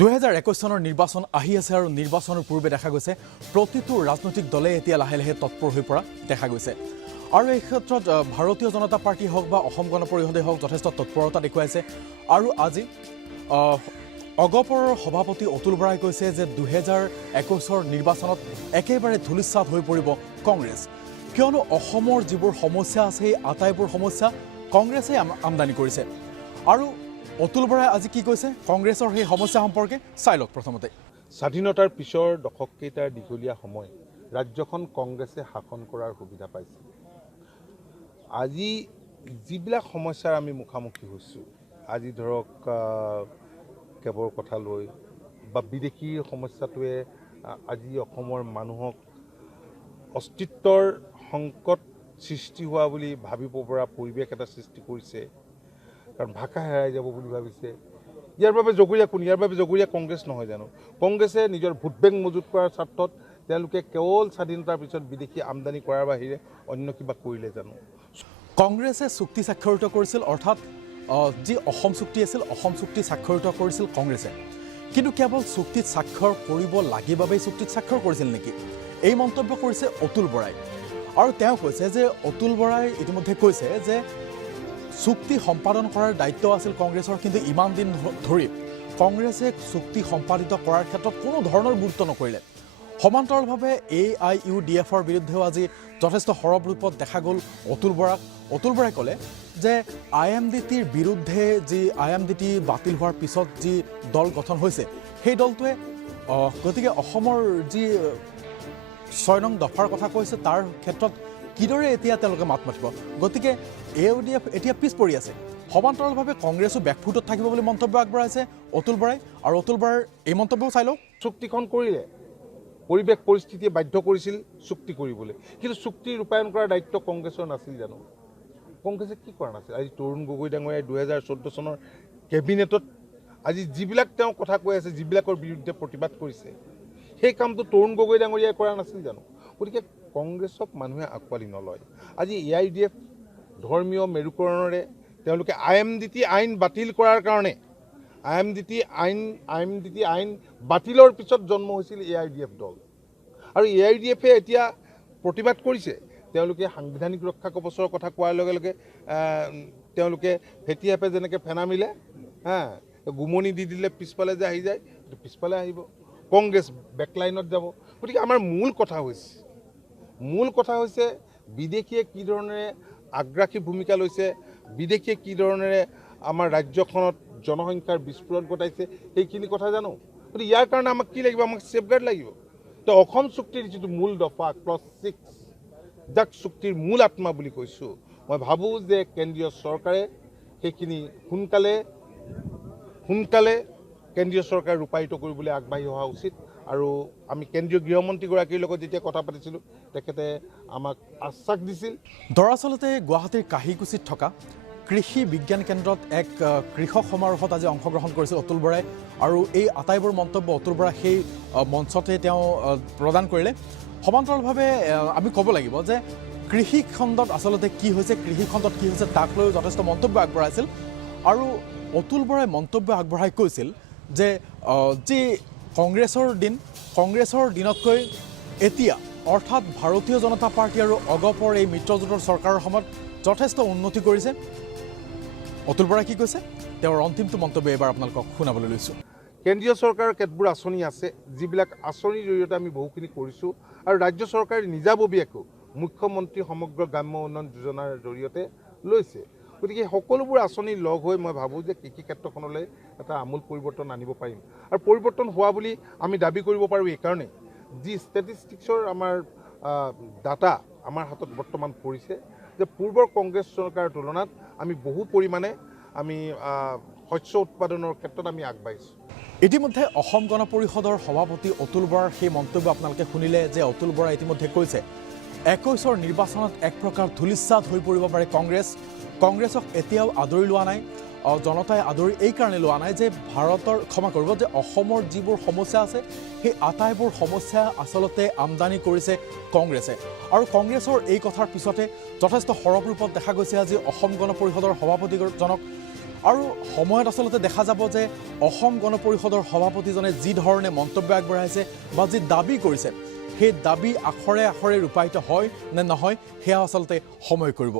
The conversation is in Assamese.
2021 চনৰ নিৰ্বাচন আহি আছে আৰু নিৰ্বাচনৰ পূৰ্বে দেখা গৈছে প্ৰতিটো ৰাজনৈতিক দলে এতিয়া লাহে লাহে তৎপৰ হৈ পৰা দেখা গৈছে আৰু এই ক্ষেত্ৰত ভাৰতীয় জনতা পাৰ্টি হওক বা অসম গণ পৰিষদে হওক যথেষ্ট তৎপৰতা দেখুৱাইছে আৰু আজি অগপৰৰ সভাপতি অতুল বৰাই কৈছে যে 2021 নিৰ্বাচনত একেবাৰে ধুলিসাৎ হৈ পৰিব কংগ্ৰেছ কিয়নো অসমৰ যিবোৰ সমস্যা আছে সেই আটাইবোৰ সমস্যা কংগ্ৰেছে আমদানি কৰিছে আৰু অতুল বৰাই আজি কি কৈছে কংগ্ৰেছৰ সেই সমস্যা সম্পৰ্কে চাই লওক প্ৰথমতে স্বাধীনতাৰ পিছৰ দশককেইটাৰ দীঘলীয়া সময় ৰাজ্যখন কংগ্ৰেছে শাসন কৰাৰ সুবিধা পাইছে আজি যিবিলাক সমস্যাৰ আমি মুখামুখি হৈছোঁ আজি ধৰক কেৱল কথা লৈ বা বিদেশীৰ সমস্যাটোৱে আজি অসমৰ মানুহক অস্তিত্বৰ সংকট সৃষ্টি হোৱা বুলি ভাবিব পৰা পৰিৱেশ এটা সৃষ্টি কৰিছে কাৰণ ভাষা হেৰাই যাব বুলি ভাবিছে ইয়াৰ বাবে জগৰীয়া কোন ইয়াৰ বাবে জগৰীয়া কংগ্ৰেছ নহয় জানো কংগ্ৰেছে নিজৰ ভোট বেংক মজুত কৰাৰ স্বাৰ্থত তেওঁলোকে কেৱল স্বাধীনতাৰ পিছত বিদেশী আমদানি কৰাৰ বাহিৰে অন্য কিবা কৰিলে জানো কংগ্ৰেছে চুক্তি স্বাক্ষৰিত কৰিছিল অৰ্থাৎ যি অসম চুক্তি আছিল অসম চুক্তি স্বাক্ষৰিত কৰিছিল কংগ্ৰেছে কিন্তু কেৱল চুক্তিত স্বাক্ষৰ কৰিব লাগে বাবে চুক্তিত স্বাক্ষৰ কৰিছিল নেকি এই মন্তব্য কৰিছে অতুল বৰাই আৰু তেওঁ কৈছে যে অতুল বৰাই ইতিমধ্যে কৈছে যে চুক্তি সম্পাদন কৰাৰ দায়িত্ব আছিল কংগ্ৰেছৰ কিন্তু ইমান দিন ধৰি কংগ্ৰেছে চুক্তি সম্পাদিত কৰাৰ ক্ষেত্ৰত কোনো ধৰণৰ গুৰুত্ব নকৰিলে সমান্তৰালভাৱে AIUDFৰ বিৰুদ্ধেও আজি যথেষ্ট সৰব ৰূপত দেখা গ'ল অতুল বৰাই ক'লে যে IMDTৰ বিৰুদ্ধে যি IMDT বাতিল হোৱাৰ পিছত যি দল গঠন হৈছে সেই দলটোৱে গতিকে অসমৰ যি 6 নং দফাৰ কথা কৈছে তাৰ ক্ষেত্ৰত কিদৰে এতিয়া তেওঁলোকে মাত মাতিব গতিকে AIUDF এতিয়া পিছ পৰি আছে সমান্তৰালভাৱে কংগ্ৰেছো বেকফুটত থাকিব বুলি মন্তব্য আগবঢ়াইছে অতুল বৰাই আৰু অতুল বৰাৰ এই মন্তব্যও চাই লওক চুক্তিখন কৰিলে পৰিৱেশ পৰিস্থিতিয়ে বাধ্য কৰিছিল চুক্তি কৰিবলৈ কিন্তু চুক্তি ৰূপায়ণ কৰাৰ দায়িত্ব কংগ্ৰেছৰ নাছিল জানো কংগ্ৰেছে কি কৰা নাছিল আজি তৰুণ গগৈ ডাঙৰীয়াই 2014 চনৰ কেবিনেটত আজি যিবিলাক তেওঁ কথা কৈ আছে যিবিলাকৰ বিৰুদ্ধে প্ৰতিবাদ কৰিছে সেই কামটো তৰুণ গগৈ ডাঙৰীয়াই কৰা নাছিল জানো গতিকে কংগ্ৰেছক মানুহে আঁকোৱালি নলয় আজি AIUDF ধৰ্মীয় মেৰুকৰণৰে তেওঁলোকে IMDT আইন বাতিল কৰাৰ কাৰণে IMDT আইন বাতিলৰ পিছত জন্ম হৈছিল AIUDF দল আৰু AIUDFে এতিয়া প্ৰতিবাদ কৰিছে তেওঁলোকে সাংবিধানিক ৰক্ষা কৱচৰ কথা কোৱাৰ লগে লগে তেওঁলোকে ফেটিয়াপে যেনেকৈ ফেনা মিলে গুমনি দি দিলে পিছফালে যে আহি যায় পিছফালে আহিব কংগ্ৰেছ বেকলাইনত যাব গতিকে আমাৰ মূল কথা হৈছে বিদেশীয়ে কি ধৰণেৰে আগ্ৰাসী ভূমিকা লৈছে বিদেশীয়ে কি ধৰণেৰে আমাৰ ৰাজ্যখনত জনসংখ্যাৰ বিস্ফোৰণ ঘটাইছে সেইখিনি কথা জানো গতিকে ইয়াৰ কাৰণে আমাক কি লাগিব আমাক সেফগাৰ্ড লাগিব তো অসম চুক্তিৰ যিটো মূল দফা ক্লজ 6 যাক চুক্তিৰ মূল আত্মা বুলি কৈছোঁ মই ভাবোঁ যে কেন্দ্ৰীয় চৰকাৰে সেইখিনি সোনকালে কেন্দ্ৰীয় চৰকাৰে ৰূপায়িত কৰিবলৈ আগবাঢ়ি অহা উচিত আৰু আমি কেন্দ্ৰীয় গৃহমন্ত্ৰীগৰাকীৰ লগত যেতিয়া কথা পাতিছিলোঁ তেখেতে আমাক আশ্বাস দিছিল দৰাচলতে গুৱাহাটীৰ কাহিকুছিত থকা কৃষি বিজ্ঞান কেন্দ্ৰত এক কৃষক সমাৰোহত আজি অংশগ্ৰহণ কৰিছিল অতুল বৰাই আৰু এই আটাইবোৰ মন্তব্য অতুল বৰাই সেই মঞ্চতে তেওঁ প্ৰদান কৰিলে সমান্তৰালভাৱে আমি ক'ব লাগিব যে কৃষি খণ্ডত আচলতে কি হৈছে তাক লৈ যথেষ্ট মন্তব্য আগবঢ়াইছিল আৰু অতুল বৰাই মন্তব্য আগবঢ়াই কৈছিল যে যি কংগ্ৰেছৰ দিনতকৈ এতিয়া অৰ্থাৎ ভাৰতীয় জনতা পাৰ্টি আৰু অগপৰ এই মিত্ৰজোঁটৰ চৰকাৰৰ সময়ত যথেষ্ট উন্নতি কৰিছে অতুল বৰাই কি কৈছে তেওঁৰ অন্তিমটো মন্তব্য এবাৰ আপোনালোকক শুনাবলৈ লৈছোঁ কেন্দ্ৰীয় চৰকাৰৰ কেতবোৰ আঁচনি আছে যিবিলাক আঁচনিৰ জৰিয়তে আমি বহুখিনি কৰিছোঁ আৰু ৰাজ্য চৰকাৰে নিজাববীয়াকৈ মুখ্যমন্ত্ৰী সমগ্ৰ গ্ৰাম্য উন্নয়ন যোজনাৰ জৰিয়তে লৈছে গতিকে সকলোবোৰ আঁচনি লগ হৈ মই ভাবোঁ যে কৃষি ক্ষেত্ৰখনলৈ এটা আমূল পৰিৱৰ্তন আনিব পাৰিম আৰু পৰিৱৰ্তন হোৱা বুলি আমি দাবী কৰিব পাৰোঁ এইকাৰণেই যি ষ্টেটিষ্টিক্সৰ আমাৰ ডাটা আমাৰ হাতত বৰ্তমান পৰিছে যে পূৰ্বৰ কংগ্ৰেছ চৰকাৰৰ তুলনাত আমি বহু পৰিমাণে আমি শস্য উৎপাদনৰ ক্ষেত্ৰত আমি আগবাঢ়িছোঁ ইতিমধ্যে অসম গণ পৰিষদৰ সভাপতি অতুল বৰাৰ সেই মন্তব্য আপোনালোকে শুনিলে যে অতুল বৰাই ইতিমধ্যে কৈছে 21 নিৰ্বাচনত এক প্ৰকাৰ ধুলিসাৎ হৈ পৰিব পাৰে কংগ্ৰেছক এতিয়াও আদৰি লোৱা নাই জনতাই আদৰি এই কাৰণে লোৱা নাই যে ক্ষমা কৰিব যে অসমৰ যিবোৰ সমস্যা আছে সেই আটাইবোৰ সমস্যা আচলতে আমদানি কৰিছে কংগ্ৰেছে আৰু কংগ্ৰেছৰ এই কথাৰ পিছতে যথেষ্ট সৰব ৰূপত দেখা গৈছে আজি অসম গণ পৰিষদৰ সভাপতিজনক আৰু সময়ত আচলতে দেখা যাব যে অসম গণ পৰিষদৰ সভাপতিজনে যি ধৰণে মন্তব্য আগবঢ়াইছে বা যি দাবী কৰিছে সেই দাবী আখৰে আখৰে ৰূপায়িত হয় নে নহয় সেয়া আচলতে সময় কৰিব।